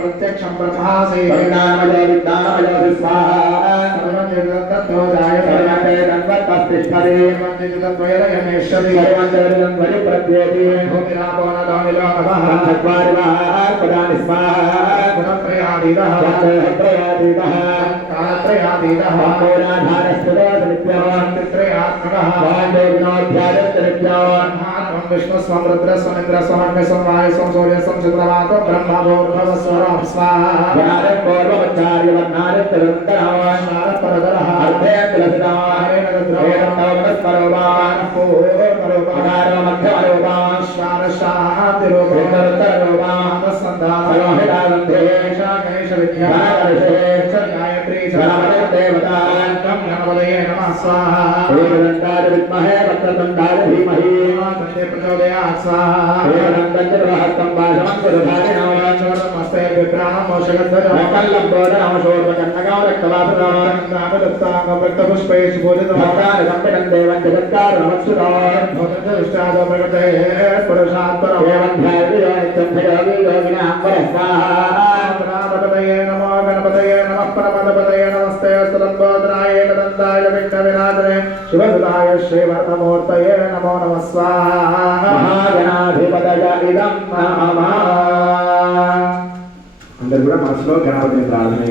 प्रत्यक्षं ब्रह्मासे नामजय विद्यामजय स्वाहा सर्वनिर्दत्तो जाय सर्वते तन्वत्तस्तिष्ठरे सर्वनिर्दत्तोयरयमेश्वरि सर्वनिर्दत्तोयरयमेश्वरि प्रत्येति भूमिरापोनदामिलो नमः चत्वारि वाः पदानि स्वाहा गुणत्रयाधीतः गुणत्रयाधीतः कालत्रयाधीतः वामोराधारस्तुतो सनित्यवान् पित्रयात्मकः वामदेवनोऽध्यायस्तनित्यवान् विष्णु स्वं रुद्र स्वमिन्द्र स्वमण्य स्वमाय स्वं सूर्य स्वं चन्द्रमात ब्रह्म भोर्भव स्वरः स्वाहा ज्ञाने पूर्वमच्चार्य वन्नारे तिरुन्तरावानार परगरः अर्धे तुलसिदावारेण रुद्रेण तवमस्परोपान् पूर्वपरोपकारो मध्यमरोपान् शारशातिरोपरोपान् सन्धारोहितारन्धे शाकैश विद्याकर्षे च गायत्री च देवतान् तं गणपदये नमः स्वाहा विद्महे वक्रतन्दारभि మే ప్రచోదయాత్ స్వాహా ఏవం నమో గణపతయే నమః పరమదపతయే నమస్తే సలంబోధనా శ్రీనందాయ విఘ్నవినాథనే శివసుతాయ శ్రీవర్ణమూర్తయే నమో నమ స్వాహాధిపతయ ఇదం అందరు కూడా మనసులో గణపతి ప్రార్థన